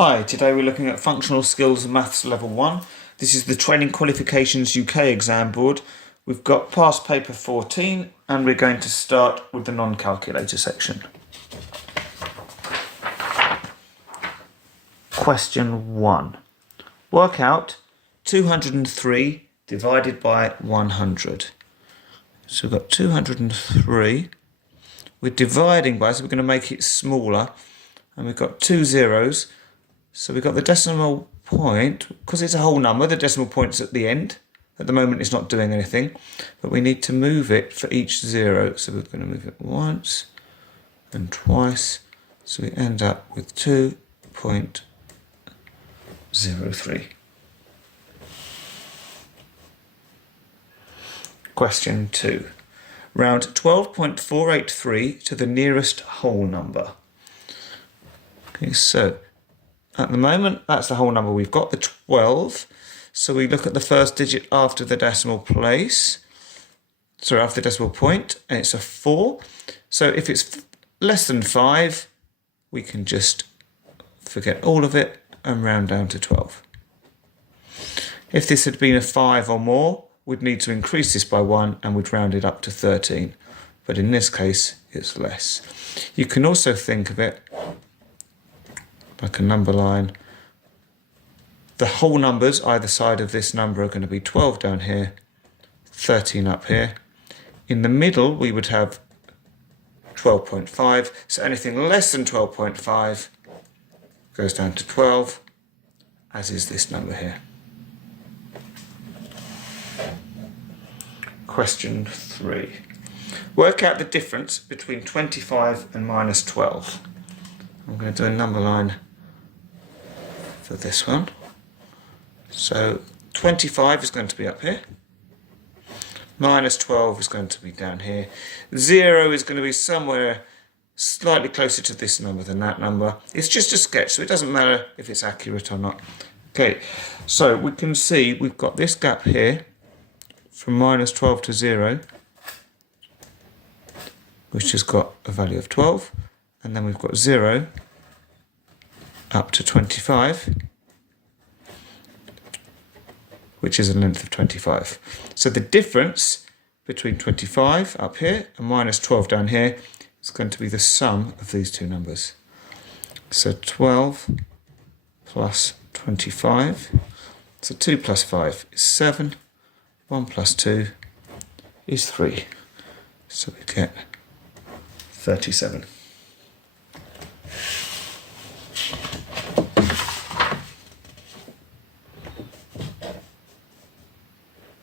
Hi, today we're looking at Functional Skills Maths Level 1. This is the Training Qualifications UK exam board. We've got past paper 14 and we're going to start with the non-calculator section. Question 1. Work out 203 divided by 100. So we've got 203. We're dividing by, so we're going to make it smaller. And we've got two zeros. So we've got the decimal point, because it's a whole number, the decimal point's at the end. At the moment it's not doing anything, but we need to move it for each zero. So we're going to move it once and twice. So we end up with 2.03. Question 2. Round 12.483 to the nearest whole number. Okay, so at the moment, that's the whole number. We've got the 12. So we look at the first digit after the decimal place. Sorry, after the decimal point, and it's a 4. So if it's less than 5, we can just forget all of it and round down to 12. If this had been a 5 or more, we'd need to increase this by 1 and we'd round it up to 13. But in this case, it's less. You can also think of it like a number line. The whole numbers either side of this number are going to be 12 down here, 13 up here. In the middle we would have 12.5, so anything less than 12.5 goes down to 12, as is this number here. Question 3. Work out the difference between 25 and minus 12. I'm going to do a number line for this one. So 25 is going to be up here. Minus 12 is going to be down here. 0 is going to be somewhere slightly closer to this number than that number. It's just a sketch, so it doesn't matter if it's accurate or not. Okay, so we can see we've got this gap here from minus 12 to 0, which has got a value of 12, and then we've got 0 up to 25, which is a length of 25. So the difference between 25 up here and minus 12 down here is going to be the sum of these two numbers. So 12 plus 25, so 2 plus 5 is 7, 1 plus 2 is 3. So we get 37.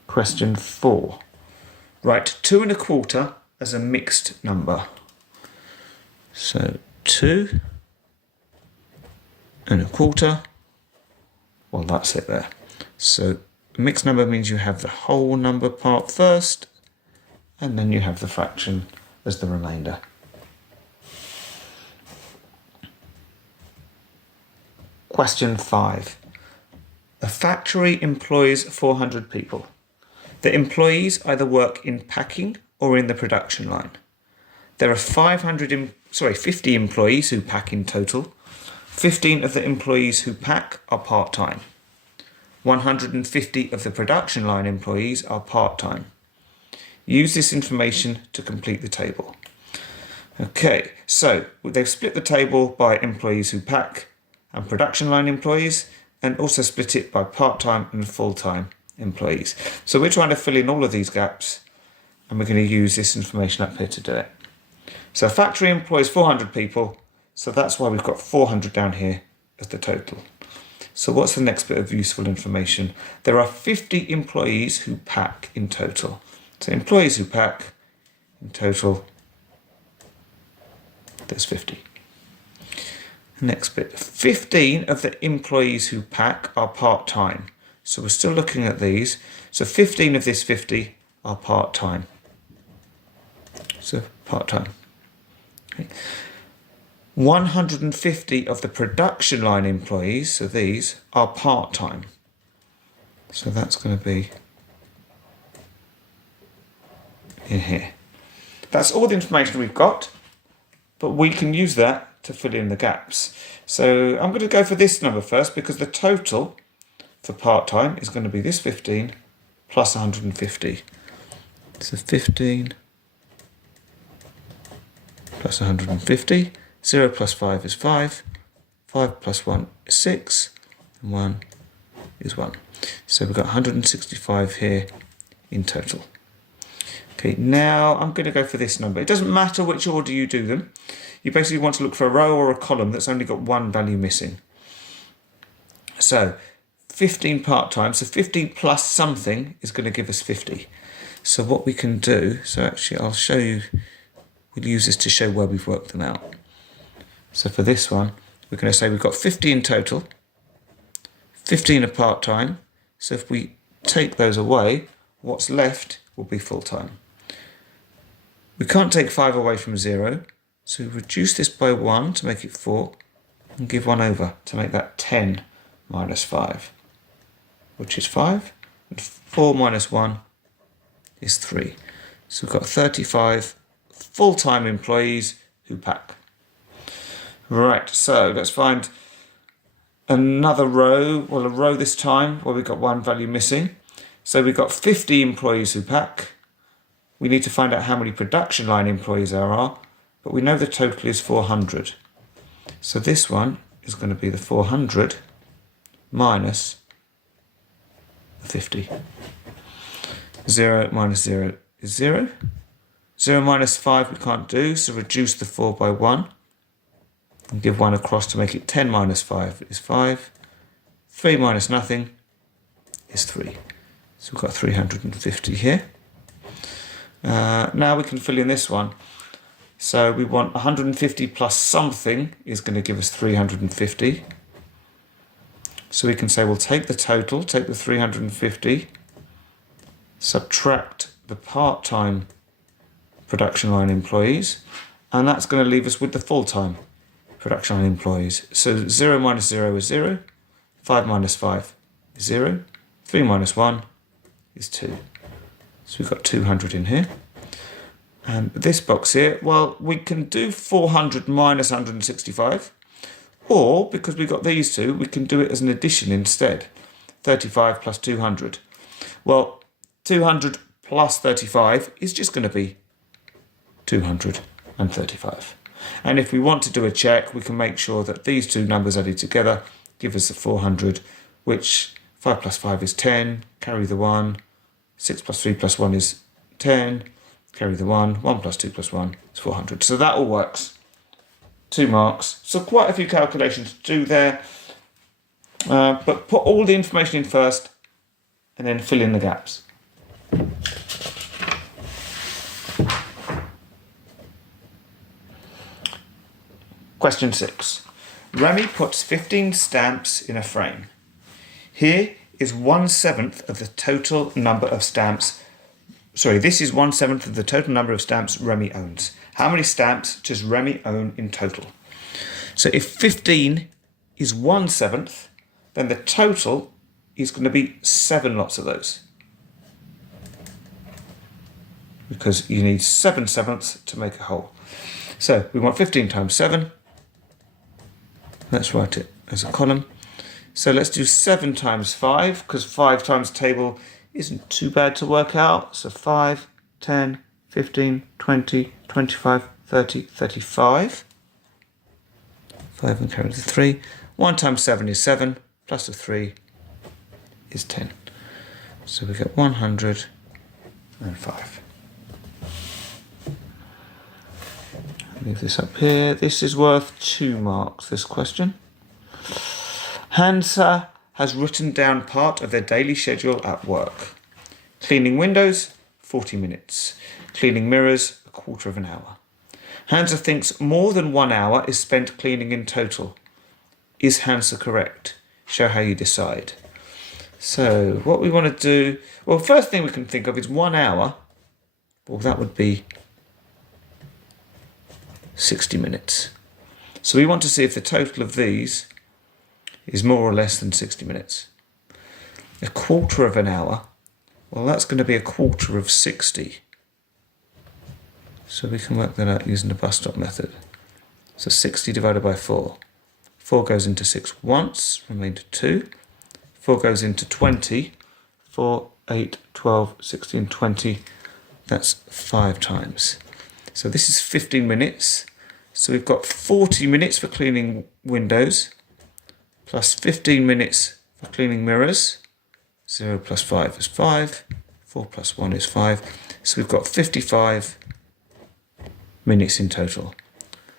Question 4. Write 2 1/4 as a mixed number. So 2 1/4. Well, that's it there. So a mixed number means you have the whole number part first, and then you have the fraction as the remainder. Question 5. A factory employs 400 people. The employees either work in packing or in the production line. There are 50 employees who pack in total. 15 of the employees who pack are part-time. 150 of the production line employees are part-time. Use this information to complete the table. Okay, so they've split the table by employees who pack and production line employees, and also split it by part-time and full-time employees. So we're trying to fill in all of these gaps, and we're going to use this information up here to do it. So a factory employs 400 people, so that's why we've got 400 down here as the total. So what's the next bit of useful information? There are 50 employees who pack in total. So employees who pack in total, there's 50. Next bit, 15 of the employees who pack are part-time. So we're still looking at these. So 15 of this 50 are part-time. So part-time. Okay. 150 of the production line employees, so these, are part-time. So that's going to be in here. That's all the information we've got, but we can use that to fill in the gaps. So I'm going to go for this number first because the total for part-time is going to be this 15 plus 150. So 15 plus 150. 0 plus 5 is 5. 5 plus 1 is 6. And 1 is 1. So we've got 165 here in total. Okay, now I'm going to go for this number. It doesn't matter which order you do them. You basically want to look for a row or a column that's only got one value missing. So 15 part-time, so 15 plus something is going to give us 50. So what we can do, so actually I'll show you, we'll use this to show where we've worked them out. So for this one, we're going to say we've got 50 in total, 15 are part-time. So if we take those away, what's left will be full-time. We can't take 5 away from 0, so we reduce this by 1 to make it 4, and give 1 over to make that 10 minus 5, which is 5, and 4 minus 1 is 3. So we've got 35 full-time employees who pack. Right, so let's find another row, well, a row this time where we've got one value missing. So we've got 50 employees who pack. We need to find out how many production line employees there are, but we know the total is 400. So this one is going to be the 400 minus the 50. 0 minus 0 is 0. 0 minus 5 we can't do, so reduce the 4 by 1. And give 1 across to make it 10 minus 5 is 5. 3 minus nothing is 3. So we've got 350 here. Now we can fill in this one. So we want 150 plus something is going to give us 350. So we can say we'll take the total, take the 350, subtract the part-time production line employees, and that's going to leave us with the full-time production line employees. So 0 minus 0 is 0, 5 minus 5 is 0, 3 minus 1 is 2. So we've got 200 in here. And this box here, well, we can do 400 minus 165, or because we've got these two, we can do it as an addition instead. 35 plus 200. Well, 200 plus 35 is just going to be 235. And if we want to do a check, we can make sure that these two numbers added together give us the 400, which 5 plus 5 is 10, carry the 1, 6 plus 3 plus 1 is 10, carry the 1, 1 plus 2 plus 1 is 400. So that all works. 2 marks. So quite a few calculations to do there. But put all the information in first and then fill in the gaps. Question 6. Remy puts 15 stamps in a frame. Here is 1/7 of the total number of stamps. Sorry, this is 1/7 of the total number of stamps Remy owns. How many stamps does Remy own in total? So if 15 is 1/7, then the total is going to be 7 lots of those. Because you need 7/7 to make a whole. So we want 15 times 7. Let's write it as a column. So let's do 7 times 5, because 5 times table isn't too bad to work out. So 5, 10, 15, 20, 25, 30, 35. 5 and carry the 3. 1 times 7 is 7, plus a 3 is 10. So we get 105. Leave this up here. This is worth 2 marks, this question. Hansa has written down part of their daily schedule at work. Cleaning windows, 40 minutes. Cleaning mirrors, a quarter of an hour. Hansa thinks more than 1 hour is spent cleaning in total. Is Hansa correct? Show how you decide. So what we want to do, well, first thing we can think of is 1 hour. Well, that would be 60 minutes. So we want to see if the total of these is more or less than 60 minutes. A quarter of an hour, well, that's going to be a quarter of 60. So we can work that out using the bus stop method. So 60 divided by 4. 4 goes into 6 once, remainder 2. 4 goes into 20. 4, 8, 12, 16, 20. That's 5 times. So this is 15 minutes. So we've got 40 minutes for cleaning windows, plus 15 minutes for cleaning mirrors. 0 plus 5 is 5. 4 plus 1 is 5. So we've got 55 minutes in total.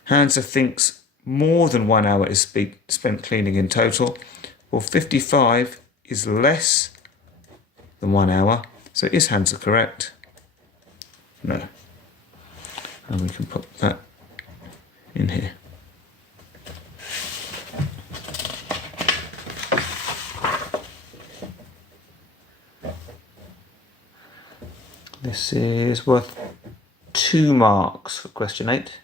Hansa thinks more than 1 hour is spent cleaning in total. Well, 55 is less than 1 hour. So is Hansa correct? No. And we can put that in here. This is worth 2 marks for question 8.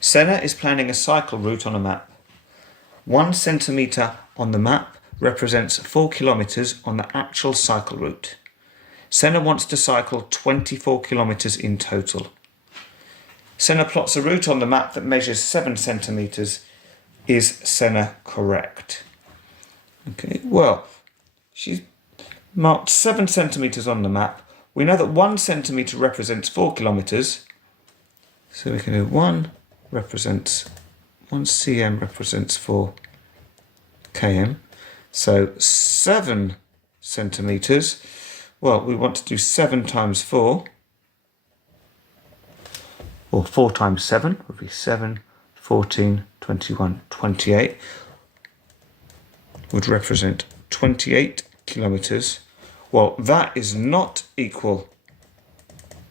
Senna is planning a cycle route on a map. 1 centimetre on the map represents 4 kilometres on the actual cycle route. Senna wants to cycle 24 kilometres in total. Senna plots a route on the map that measures 7 centimetres. Is Senna correct? Okay, well, she's marked 7 centimetres on the map. We know that 1 centimetre represents 4 kilometres. So we can do 1 cm represents 4 km. So 7 centimetres. Well, we want to do 7 times 4. Or 4 times 7 would be 7, 14, 21, 28. Would represent 28 kilometres. Well, that is not equal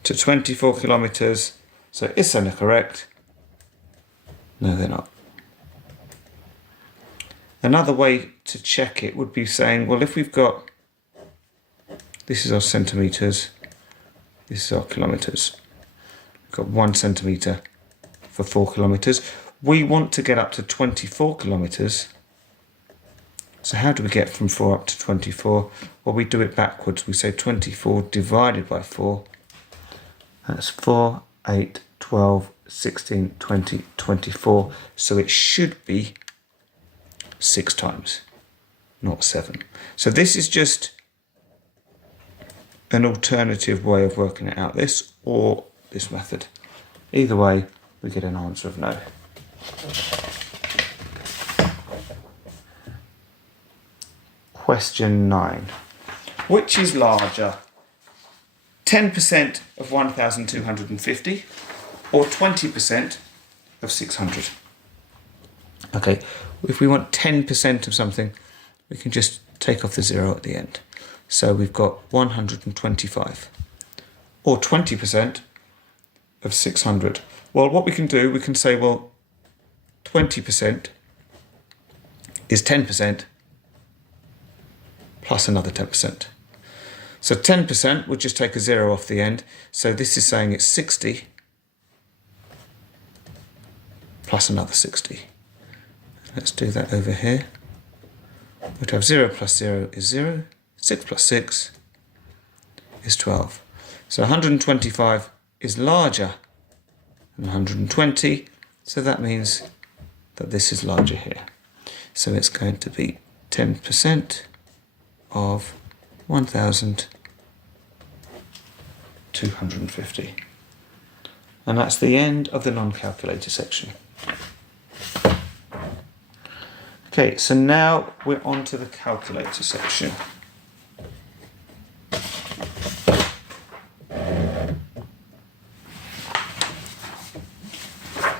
to 24 kilometres. So is Senna correct? No, they're not. Another way to check it would be saying, well, if we've got, this is our centimetres, this is our kilometres. We've got 1 centimetre for 4 kilometres. We want to get up to 24 kilometres. So how do we get from 4 up to 24? Well, we do it backwards. We say 24 divided by 4. That's 4, 8, 12, 16, 20, 24. So it should be 6 times, not 7. So this is just an alternative way of working it out, this or this method. Either way, we get an answer of no. Question 9. Which is larger? 10% of 1,250 or 20% of 600? Okay, if we want 10% of something, we can just take off the 0 at the end. So we've got 125 or 20% of 600. Well, what we can do, we can say, well, 20% is 10% plus another 10%. So 10% would just take a 0 off the end. So this is saying it's 60 plus another 60. Let's do that over here. We'd have 0 plus 0 is 0. 6 plus 6 is 12. So 125 is larger than 120. So that means that this is larger here. So it's going to be 10% of 1,250. And that's the end of the non-calculator section. Okay, so now we're on to the calculator section.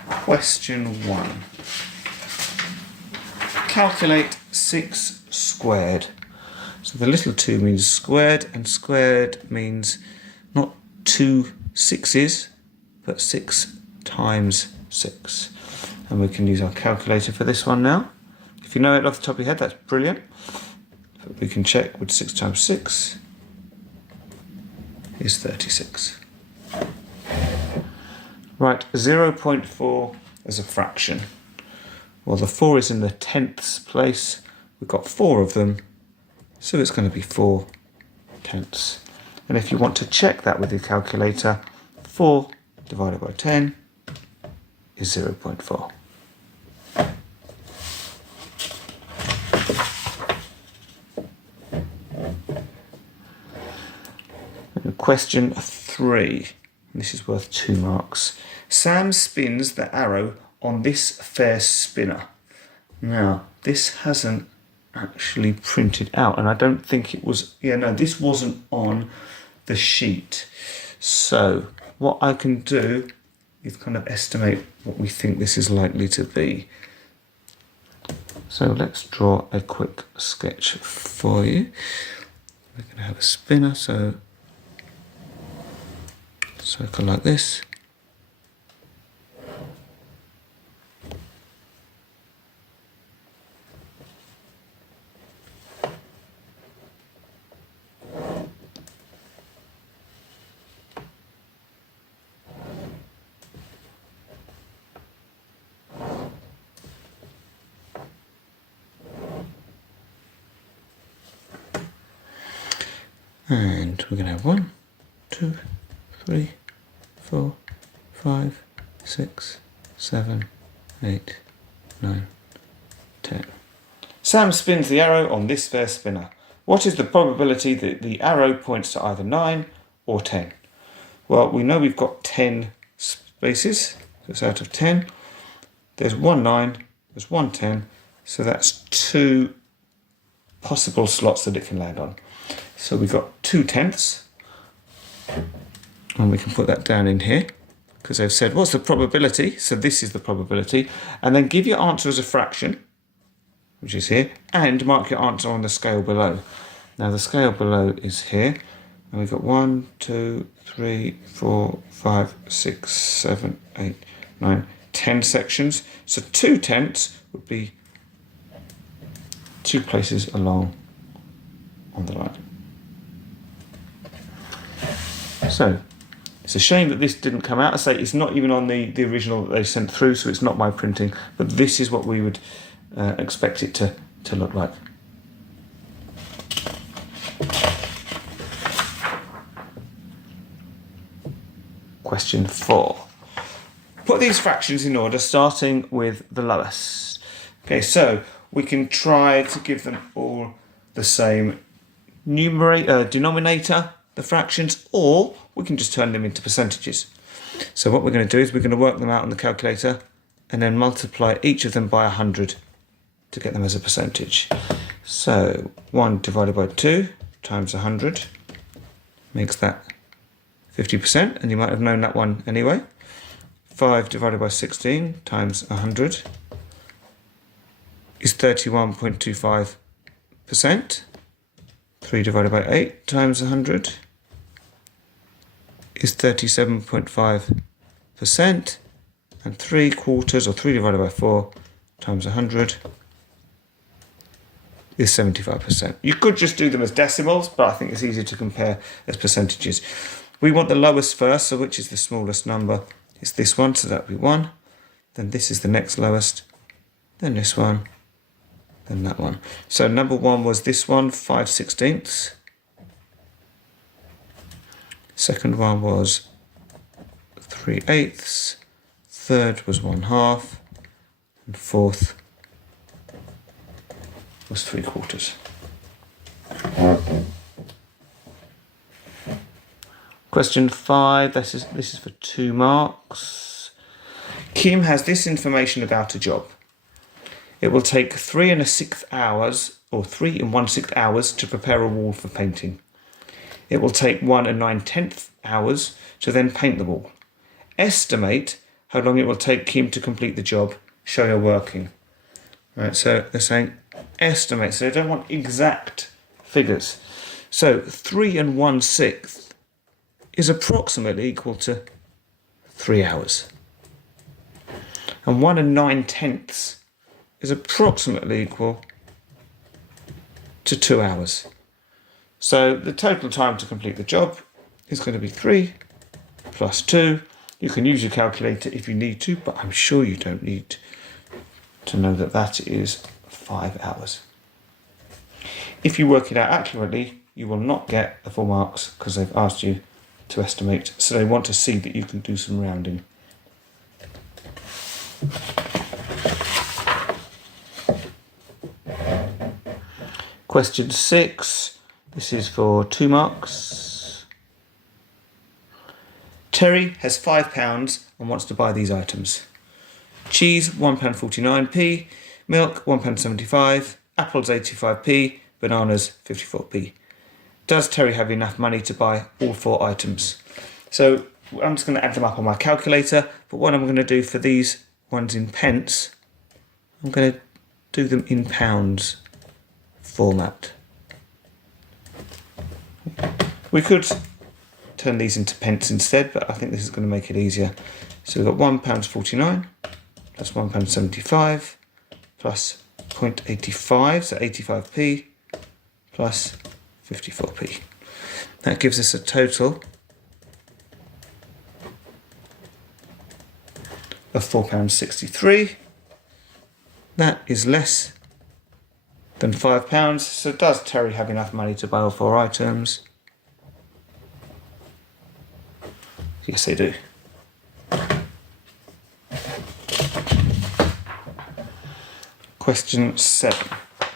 Question 1. Calculate 6 squared. So the little 2 means squared, and squared means not 2 6s, but 6 times 6. And we can use our calculator for this one now. If you know it off the top of your head, that's brilliant. But we can check with 6 times 6 is 36. Right, 0.4 as a fraction. Well, the 4 is in the tenths place. We've got 4 of them, so it's going to be 4 tenths. And if you want to check that with your calculator, 4 divided by 10 is 0.4. Question 3. This is worth 2 marks. Sam spins the arrow on this fair spinner. Now, this hasn't actually printed out, and I don't think it was, this wasn't on the sheet. So what I can do is kind of estimate what we think this is likely to be. So let's draw a quick sketch for you. We're going to have a spinner, so circle like this. And we're going to have 1, 2, 3, 4, 5, 6, 7, 8, 9, 10. Sam spins the arrow on this fair spinner. What is the probability that the arrow points to either 9 or 10? Well, we know we've got 10 spaces, so it's out of 10. There's 1 9, there's 1 10, so that's 2 possible slots that it can land on. So we've got 2 tenths, and we can put that down in here because they've said what's the probability, so this is the probability, and then give your answer as a fraction, which is here, and mark your answer on the scale below. Now the scale below is here, and we've got 1, 2, 3, 4, 5, 6, 7, 8, 9, 10 sections. So 2 tenths would be 2 places along on the line. So it's a shame that this didn't come out. I say it's not even on the original that they sent through, so it's not my printing, but this is what we would expect it to look like. Question 4. Put these fractions in order, starting with the lowest. Okay, so we can try to give them all the same denominator, the fractions, or we can just turn them into percentages. So what we're going to do is we're going to work them out on the calculator and then multiply each of them by 100 to get them as a percentage. So 1 divided by 2 times 100 makes that 50%, and you might have known that one anyway. 5 divided by 16 times 100 is 31.25%. 3 divided by 8 times 100 is 37.5%, and 3/4, or 3 divided by 4 times 100 is 75%. You could just do them as decimals, but I think it's easier to compare as percentages. We want the lowest first, so which is the smallest number? It's this one, so that would be 1. Then this is the next lowest, then this one, then that one. So number 1 was this one, 5/16. Second one was 3/8. Third was 1/2. And fourth was 3/4. Question 5, this is for 2 marks. Kim has this information about a job. It will take 3 1/6 hours, or 3 1/6 hours to prepare a wall for painting. It will take 1 9/10 hours to then paint the wall. Estimate how long it will take Kim to complete the job. Show your working. Right, so they're saying estimate, so they don't want exact figures. So 3 1/6 is approximately equal to 3 hours. And 1 9/10 is approximately equal to 2 hours. So the total time to complete the job is going to be 3 plus 2. You can use your calculator if you need to, but I'm sure you don't need to know that that is 5 hours. If you work it out accurately, you will not get the full marks because they've asked you to estimate, so they want to see that you can do some rounding. Question 6, this is for 2 marks. Terry has £5 and wants to buy these items. Cheese, £1.49p. Milk, £1.75. Apples, 85p. Bananas, 54p. Does Terry have enough money to buy all 4 items? So I'm just going to add them up on my calculator, but what I'm going to do for these ones in pence, I'm going to do them in pounds format. We could turn these into pence instead, but I think this is going to make it easier. So we've got £1.49 plus £1.75 plus 0.85, so 85p plus 54p. That gives us a total of £4.63. That is less than £5. So does Terry have enough money to buy all 4 items? Yes, they do. Question 7.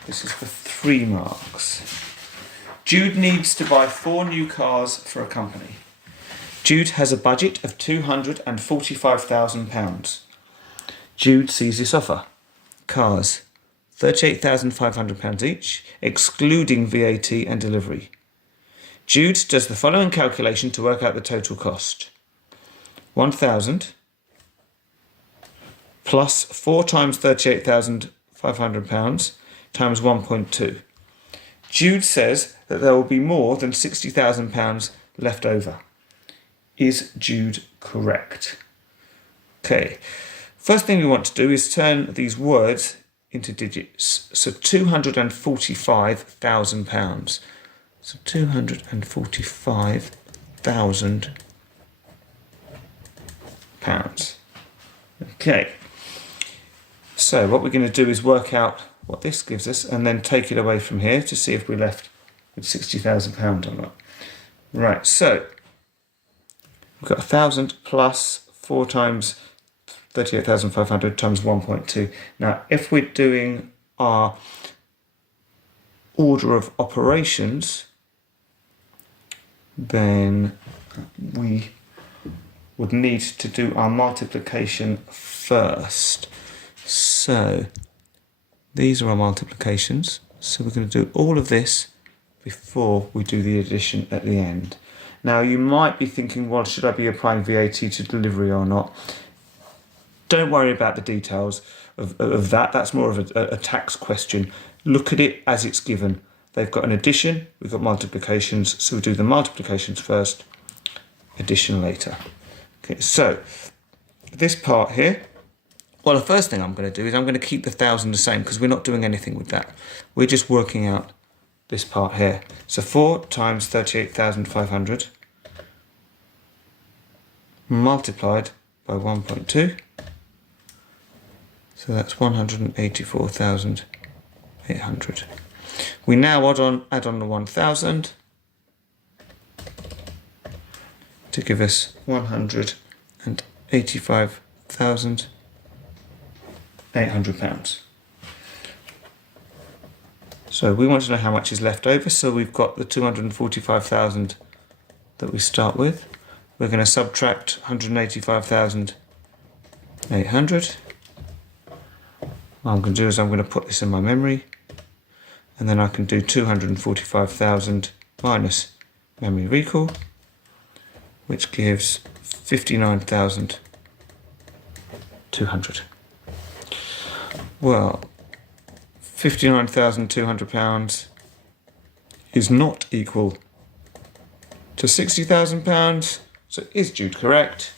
This is for 3 marks. Jude needs to buy 4 new cars for a company. Jude has a budget of £245,000. Jude sees this offer. Cars, £38,500 each, excluding VAT and delivery. Jude does the following calculation to work out the total cost. 1,000 plus 4 times £38,500 times 1.2. Jude says that there will be more than £60,000 left over. Is Jude correct? Okay, first thing we want to do is turn these words into digits. So £245,000. So £245,000. Okay, so what we're going to do is work out what this gives us and then take it away from here to see if we're left with £60,000 or not. Right, so we've got 1,000 plus 4 times 38,500 times 1.2. Now, if we're doing our order of operations, then we would need to do our multiplication first. So these are our multiplications. So we're going to do all of this before we do the addition at the end. Now you might be thinking, well, should I be applying VAT to delivery or not? Don't worry about the details of that. That's more of a tax question. Look at it as it's given. They've got an addition, we've got multiplications, so we'll do the multiplications first, addition later. Okay, so this part here, well, the first thing I'm going to do is I'm going to keep the 1,000 the same because we're not doing anything with that. We're just working out this part here. So 4 times 38,500 multiplied by 1.2. So that's 184,800. We now add on the 1,000 to give us 185,800 £. So we want to know how much is left over. So we've got the 245,000 that we start with. We're going to subtract 185,800. What I'm going to do is I'm going to put this in my memory, and then I can do 245,000 minus memory recall, which gives 59,200. Well, £59,200 is not equal to £60,000. So is Jude correct?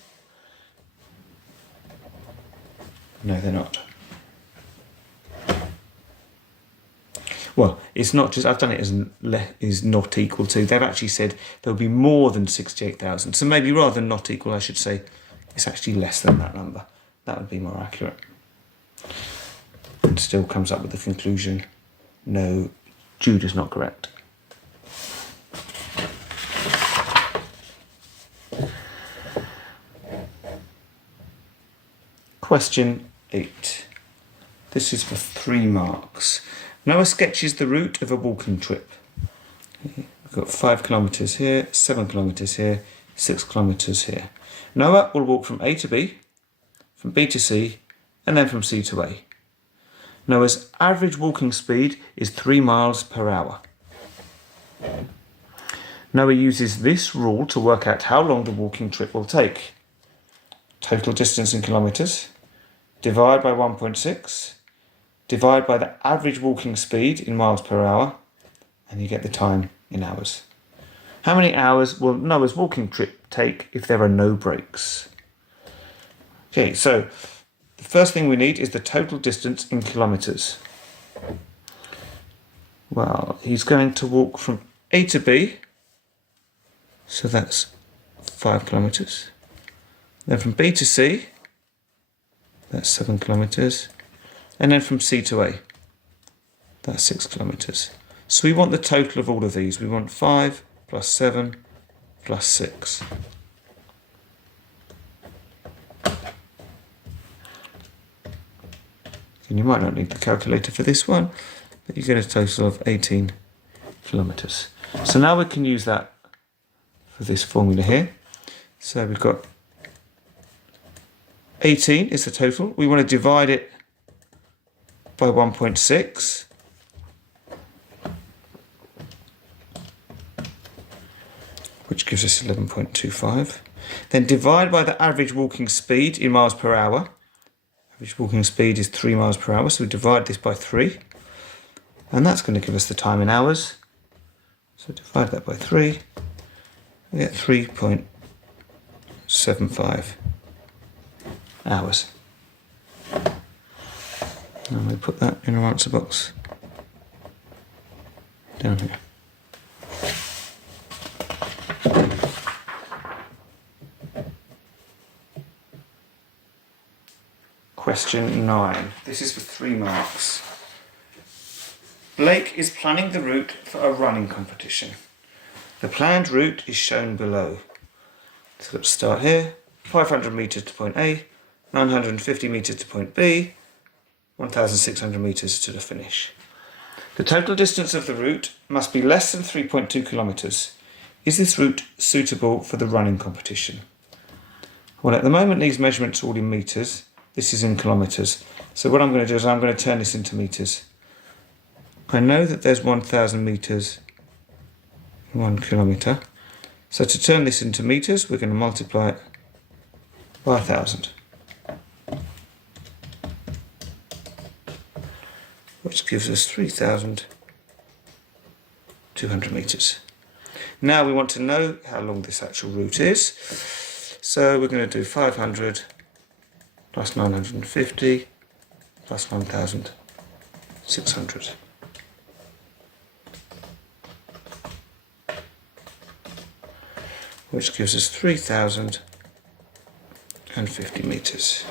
No, they're not. Well, it's not just, I've done it as is not equal to. They've actually said there'll be more than 68,000. So maybe rather than not equal, I should say it's actually less than that number. That would be more accurate. It still comes up with the conclusion, no, Jude is not correct. Question 8. This is for 3 marks. Noah sketches the route of a walking trip. We've got 5 kilometres here, 7 kilometres here, 6 kilometres here. Noah will walk from A to B, from B to C, and then from C to A. Noah's average walking speed is 3 miles per hour. Noah uses this rule to work out how long the walking trip will take. Total distance in kilometres, divide by 1.6, divide by the average walking speed in miles per hour, and you get the time in hours. How many hours will Noah's walking trip take if there are no breaks? Okay, so the first thing we need is the total distance in kilometres. Well, he's going to walk from A to B, so that's 5 kilometres. Then from B to C, that's 7 kilometres. And then from C to A, that's 6 kilometres. So we want the total of all of these. We want 5 plus 7 plus 6. And you might not need the calculator for this one, but you get a total of 18 kilometres. So now we can use that for this formula here. So we've got 18 is the total. We want to divide it by 1.6. Which gives us 11.25. Then divide by the average walking speed in miles per hour. Average walking speed is 3 miles per hour, so we divide this by 3. And that's going to give us the time in hours. So divide that by 3. We get 3.75 hours. And we put that in our answer box down here. Question 9. This is for 3 marks. Blake is planning the route for a running competition. The planned route is shown below. So let's start here. 500 metres to point A, 950 metres to point B, 1,600 metres to the finish. The total distance of the route must be less than 3.2 kilometres. Is this route suitable for the running competition? Well, at the moment these measurements are all in metres. This is in kilometres. So what I'm going to do is I'm going to turn this into metres. I know that there's 1,000 metres in 1 kilometre. So to turn this into metres, we're going to multiply it by 1,000. Which gives us 3,200 metres. Now we want to know how long this actual route is. So we're going to do 500 plus 950 plus 1,600. Which gives us 3,050 metres.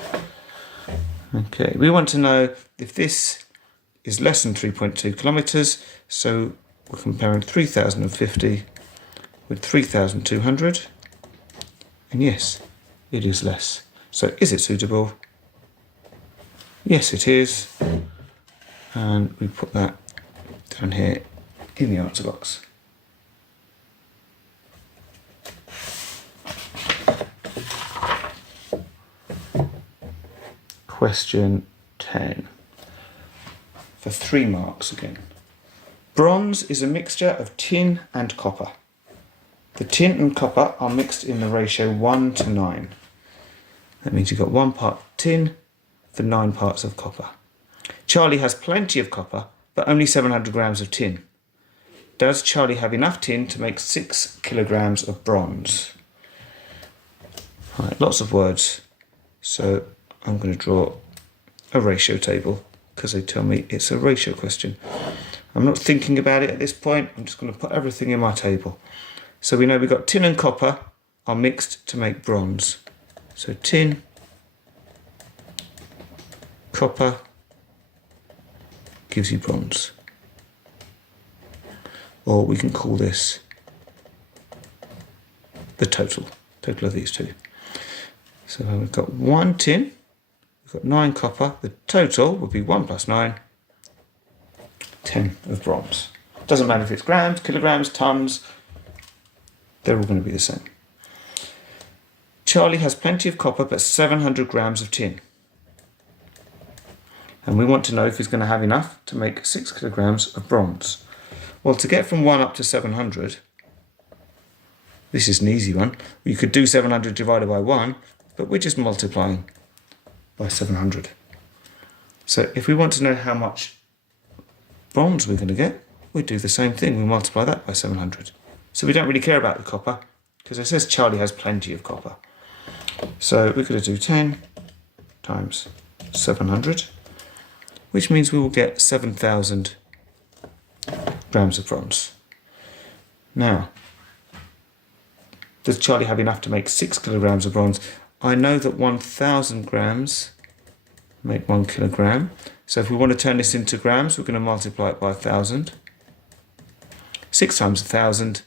Okay, we want to know if this is less than 3.2 kilometres, so we're comparing 3,050 with 3,200, and yes, it is less. So is it suitable? Yes, it is. And we put that down here in the answer box. Question 10. For 3 marks again. Bronze is a mixture of tin and copper. The tin and copper are mixed in the ratio 1 to 9. That means you've got 1 part tin for 9 parts of copper. Charlie has plenty of copper, but only 700 grams of tin. Does Charlie have enough tin to make 6 kilograms of bronze? Right, lots of words. So I'm going to draw a ratio table because they tell me it's a ratio question. I'm not thinking about it at this point. I'm just going to put everything in my table. So we know we've got tin and copper are mixed to make bronze. So tin, copper gives you bronze. Or we can call this the total of these two. So we've got 1 tin, we've got 9 copper. The total would be 1 plus 9, 10 of bronze. Doesn't matter if it's grams, kilograms, tons, they're all going to be the same. Charlie has plenty of copper but 700 grams of tin. And we want to know if he's going to have enough to make 6 kilograms of bronze. Well, to get from 1 up to 700, this is an easy one. You could do 700 divided by 1, but we're just multiplying by 700. So if we want to know how much bronze we're going to get, we do the same thing. We multiply that by 700. So we don't really care about the copper, because it says Charlie has plenty of copper. So we're going to do 10 times 700, which means we will get 7,000 grams of bronze. Now, does Charlie have enough to make 6 kilograms of bronze? I know that 1,000 grams make 1 kilogram. So if we want to turn this into grams, we're going to multiply it by 1,000. 6 times 1,000.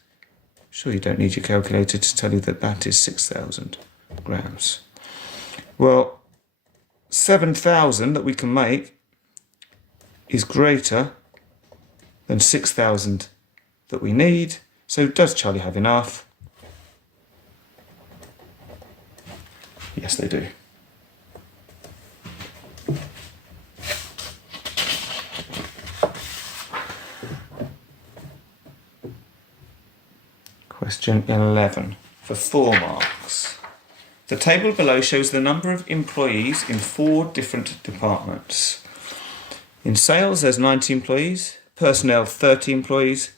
Sure, you don't need your calculator to tell you that that is 6,000 grams. Well, 7,000 that we can make is greater than 6,000 that we need. So does Charlie have enough? Yes, they do. Question 11 for 4 marks. The table below shows the number of employees in 4 different departments. In sales, there's 90 employees, personnel 30 employees,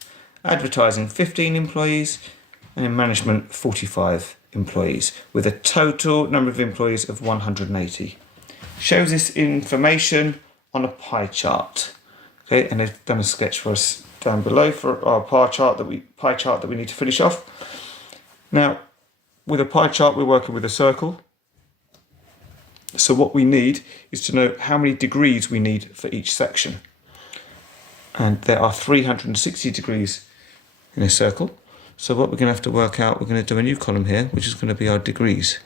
advertising 15 employees, and in management 45 employees, with a total number of employees of 180. Shows this information on a pie chart. Okay, and they've done a sketch for us down below for our pie chart that we need to finish off. Now, with a pie chart, we're working with a circle. So what we need is to know how many degrees we need for each section. And there are 360 degrees in a circle. So what we're going to have to work out, we're going to do a new column here, which is going to be our degrees.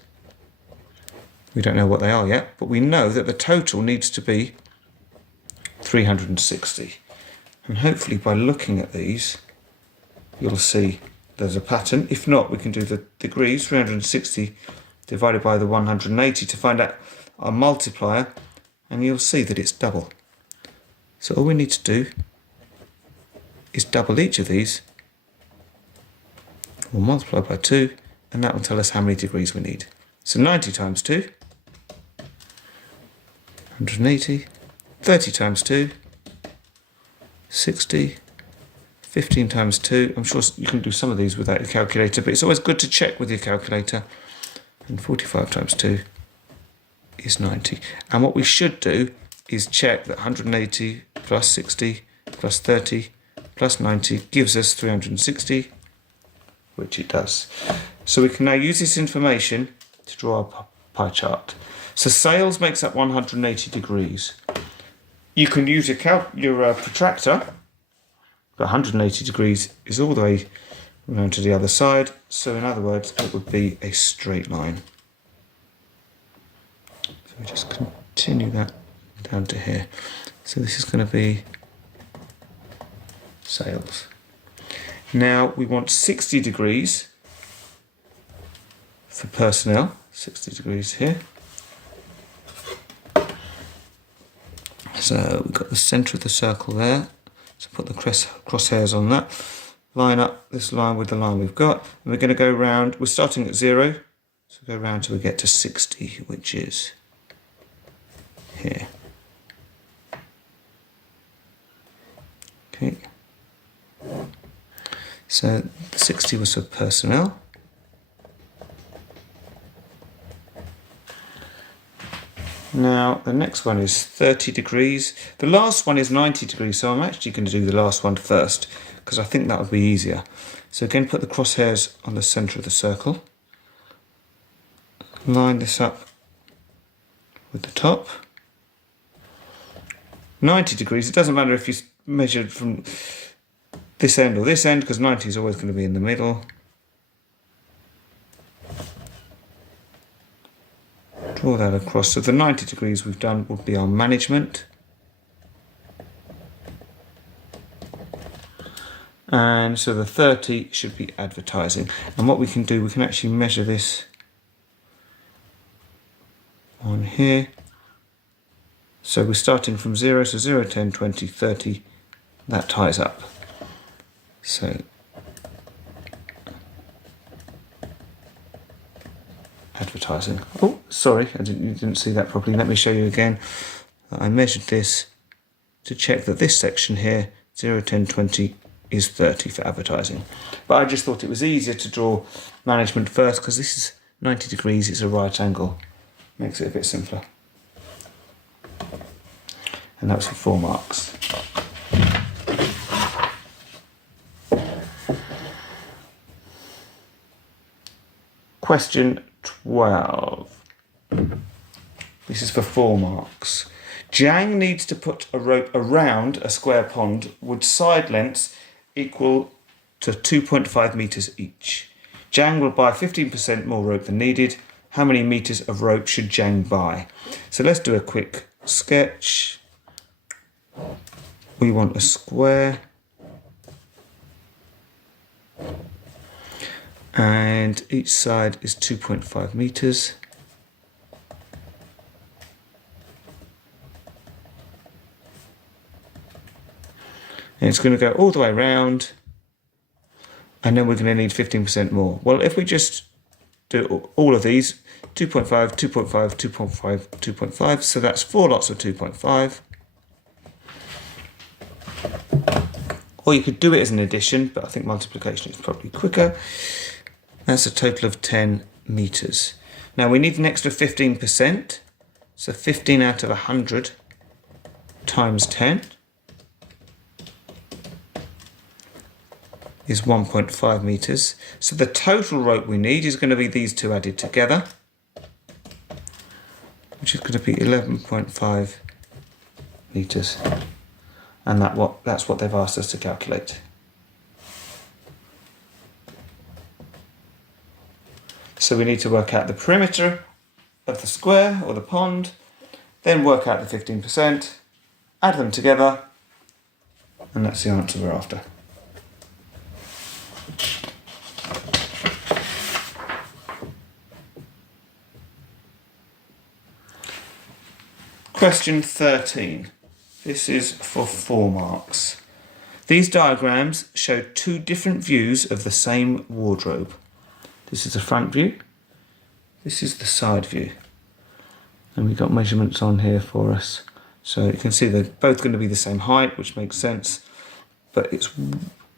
We don't know what they are yet, but we know that the total needs to be 360. And hopefully by looking at these, you'll see there's a pattern. If not, we can do the degrees, 360 divided by the 180 to find out our multiplier, and you'll see that it's double. So all we need to do is double each of these. We'll multiply by 2, and that will tell us how many degrees we need. So 90 times 2, 180, 30 times 2, 60, 15 times 2. I'm sure you can do some of these without your calculator, but it's always good to check with your calculator. And 45 times 2 is 90. And what we should do is check that 180 plus 60 plus 30 plus 90 gives us 360, which it does. So we can now use this information to draw our pie chart. So sales makes up 180 degrees. You can use your protractor, but 180 degrees is all the way around to the other side. So in other words, it would be a straight line. So we just continue that down to here. So this is going to be sales. Now we want 60 degrees for personnel, 60 degrees here. So we've got the centre of the circle there. So put the crosshairs on that. Line up this line with the line we've got. And we're going to go round, we're starting at 0. So go round till we get to 60, which is here. Okay. So 60 was for personnel. Now the next one is 30 degrees. The last one is 90 degrees, so I'm actually going to do the last one first because I think that would be easier. So again, put the crosshairs on the centre of the circle. Line this up with the top. 90 degrees, it doesn't matter if you measured from this end or this end because 90 is always going to be in the middle. Draw that across. So the 90 degrees we've done will be our management. And so the 30 should be advertising. And what we can do, we can actually measure this on here. So we're starting from 0, so 0, 10, 20, 30, that ties up. So advertising. Oh, sorry, you didn't see that properly. Let me show you again. I measured this to check that this section here, 0, 10, 20, is 30 for advertising. But I just thought it was easier to draw management first because this is 90 degrees, it's a right angle. Makes it a bit simpler. And that's for 4 marks. Question 12. This is for 4 marks. Jang needs to put a rope around a square pond with side lengths equal to 2.5 metres each. Jang will buy 15% more rope than needed. How many metres of rope should Jang buy? So let's do a quick sketch. We want a square. And each side is 2.5 metres. And it's going to go all the way around, and then we're going to need 15% more. Well, if we just do all of these, 2.5, 2.5, 2.5, 2.5, so that's 4 lots of 2.5. Or you could do it as an addition, but I think multiplication is probably quicker. That's a total of 10 metres. Now we need an extra 15%, so 15 out of 100 times 10. Is 1.5 metres. So the total rope we need is going to be these two added together, which is going to be 11.5 metres. And that's what they've asked us to calculate. So we need to work out the perimeter of the square or the pond, then work out the 15%, add them together, and that's the answer we're after. Question 13. This is for 4 marks. These diagrams show 2 different views of the same wardrobe. This is the front view. This is the side view. And we've got measurements on here for us. So you can see they're both going to be the same height, which makes sense. But it's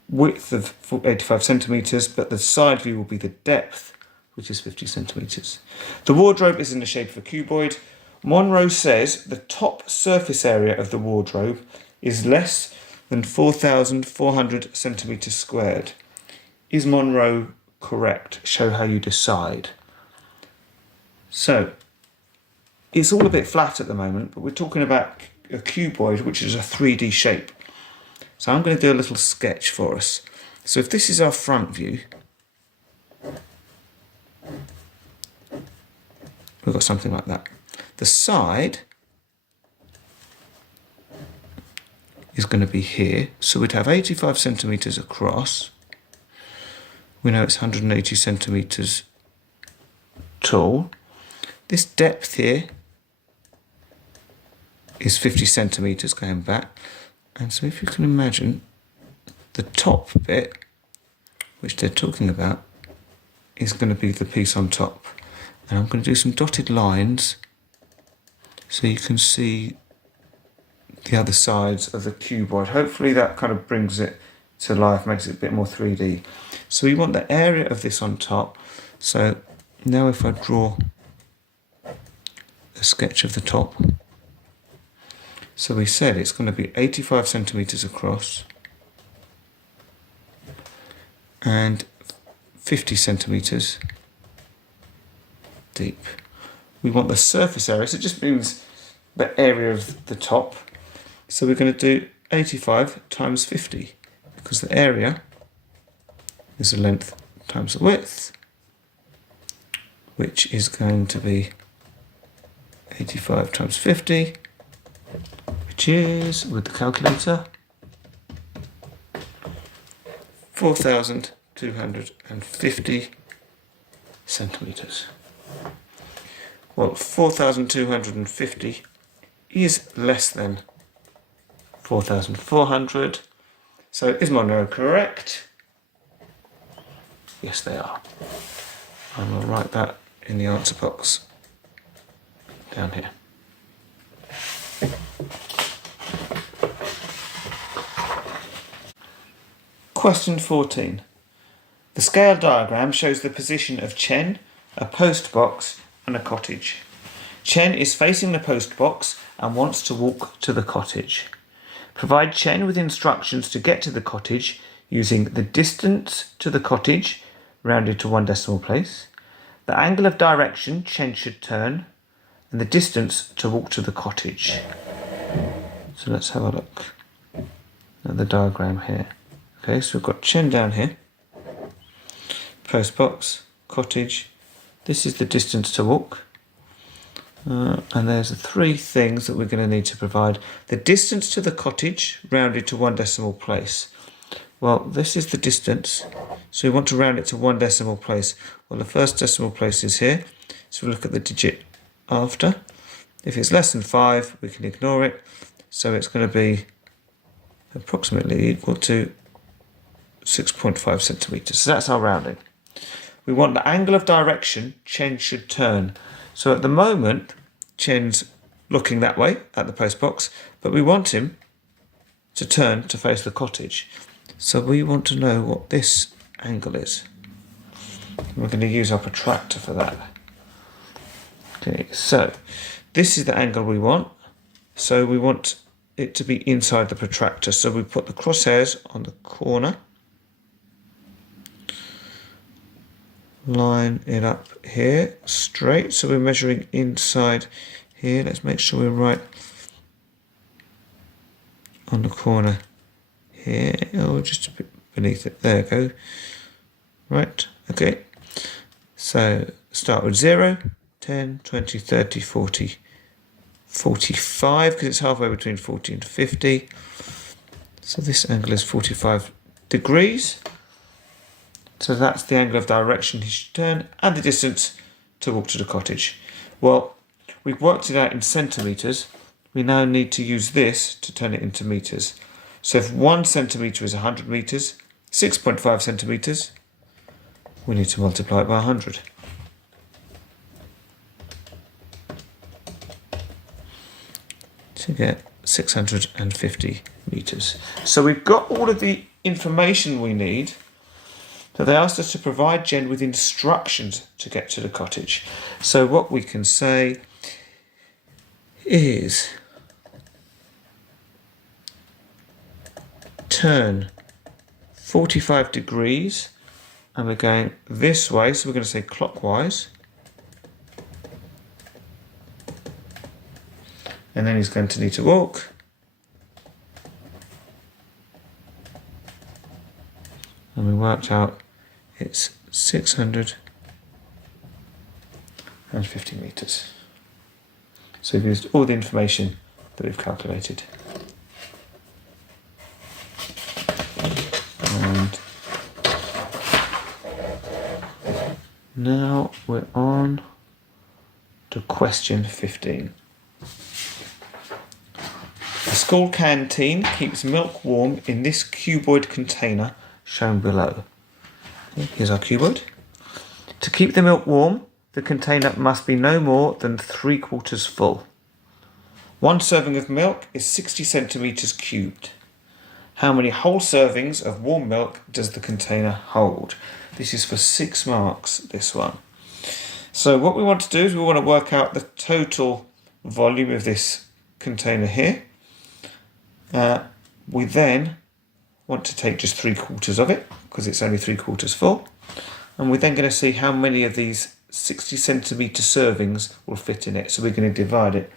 width of 85 centimetres, but the side view will be the depth, which is 50 centimetres. The wardrobe is in the shape of a cuboid. Monroe says the top surface area of the wardrobe is less than 4,400 centimetres squared. Is Monroe correct? Show how you decide. So, it's all a bit flat at the moment, but we're talking about a cuboid, which is a 3D shape. So I'm going to do a little sketch for us. So if this is our front view, we've got something like that. The side is going to be here, so we'd have 85 centimetres across. We know it's 180 centimetres tall. This depth here is 50 centimetres going back. And so if you can imagine, the top bit, which they're talking about, is going to be the piece on top. And I'm going to do some dotted lines so you can see the other sides of the cuboid. Hopefully that kind of brings it to life, makes it a bit more 3D. So we want the area of this on top. So now if I draw a sketch of the top. So we said it's going to be 85 centimetres across and 50 centimetres deep. We want the surface area, so it just means the area of the top. So we're going to do 85 times 50, because the area is the length times the width, which is going to be 85 times 50, which is, with the calculator, 4,250 centimetres. Well, 4,250 is less than 4,400. So is my no correct? Yes, they are. I'm going to write that in the answer box down here. Question 14. The scale diagram shows the position of Chen, a post box and a cottage. Chen is facing the post box and wants to walk to the cottage. Provide Chen with instructions to get to the cottage using the distance to the cottage, rounded to 1 decimal place, the angle of direction Chen should turn, and the distance to walk to the cottage. So let's have a look at the diagram here. Okay, so we've got Chen down here, post box, cottage. This is the distance to walk. And there's the 3 things that we're going to need to provide. The distance to the cottage, rounded to 1 decimal place. Well, this is the distance, so we want to round it to 1 decimal place. Well, the first decimal place is here, so we look at the digit after. If it's less than 5, we can ignore it. So it's going to be approximately equal to 6.5 centimetres. So that's our rounding. We want the angle of direction Chen should turn. So at the moment, Chen's looking that way at the post box, but we want him to turn to face the cottage. So we want to know what this angle is. We're going to use our protractor for that. Okay, so this is the angle we want. So we want it to be inside the protractor. So we put the crosshairs on the corner. Line it up here straight, so we're measuring inside here. Let's make sure we're right on the corner here, or just a bit beneath it. There we go. Right, okay. So start with 0, 10, 20, 30, 40, 45, because it's halfway between 40 and 50. So this angle is 45 degrees. So that's the angle of direction he should turn and the distance to walk to the cottage. Well, we've worked it out in centimetres. We now need to use this to turn it into metres. So if 1 centimetre is 100 metres, 6.5 centimetres, we need to multiply it by 100. To get 650 metres. So we've got all of the information we need. So they asked us to provide Chen with instructions to get to the cottage. So what we can say is turn 45 degrees, and we're going this way, so we're going to say clockwise. And then he's going to need to walk. And we worked out it's 650 metres. So we've used all the information that we've calculated. And now we're on to question 15. The school canteen keeps milk warm in this cuboid container shown below. Here's our cuboid. To keep the milk warm, the container must be no more than 3/4 full. 1 serving of milk is 60 centimetres cubed. How many whole servings of warm milk does the container hold? This is for 6 marks, this one. So what we want to do is we want to work out the total volume of this container here. We then want to take just 3/4 of it, because it's only 3/4 full. And we're then going to see how many of these 60 centimetre servings will fit in it. So we're going to divide it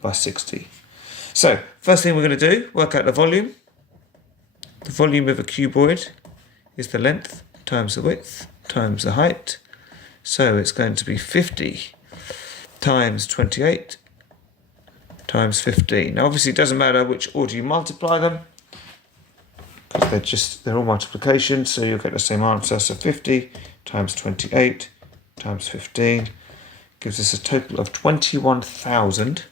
by 60. So first thing we're going to do, work out the volume. The volume of a cuboid is the length times the width times the height. So it's going to be 50 times 28 times 15. Now obviously it doesn't matter which order you multiply them, because they're all multiplications, so you'll get the same answer. So 50 times 28 times 15 gives us a total of 21,000.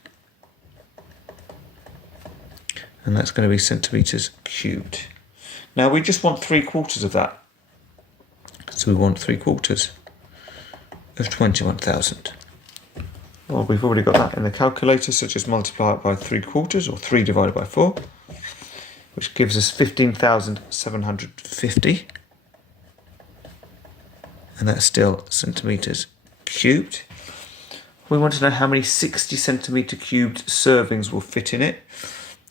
And that's going to be centimetres cubed. Now we just want 3/4 of that. So we want 3/4 of 21,000. Well, we've already got that in the calculator, so just multiply it by 3/4, or 3 divided by 4, which gives us 15,750. And that's still centimetres cubed. We want to know how many 60 centimetre cubed servings will fit in it.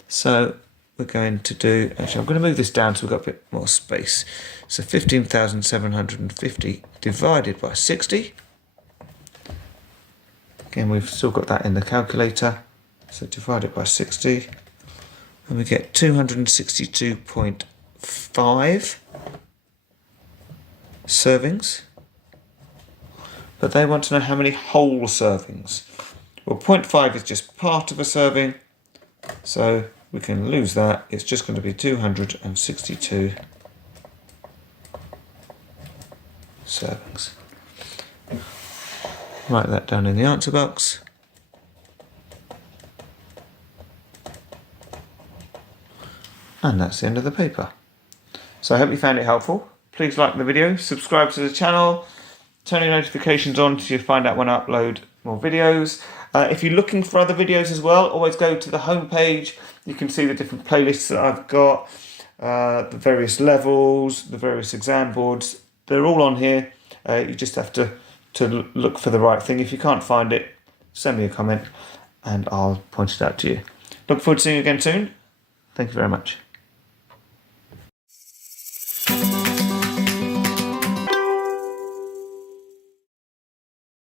So we're going to do, actually I'm going to move this down so we've got a bit more space. So 15,750 divided by 60. Again, we've still got that in the calculator. So divide it by 60. And we get 262.5 servings. But they want to know how many whole servings. Well, 0.5 is just part of a serving. So we can lose that. It's just going to be 262 servings. Write that down in the answer box. And that's the end of the paper. So I hope you found it helpful. Please like the video, subscribe to the channel, turn your notifications on so you find out when I upload more videos. If you're looking for other videos as well, always go to the home page. You can see the different playlists that I've got, the various levels, the various exam boards. They're all on here. You just have to look for the right thing. If you can't find it, send me a comment and I'll point it out to you. Look forward to seeing you again soon. Thank you very much.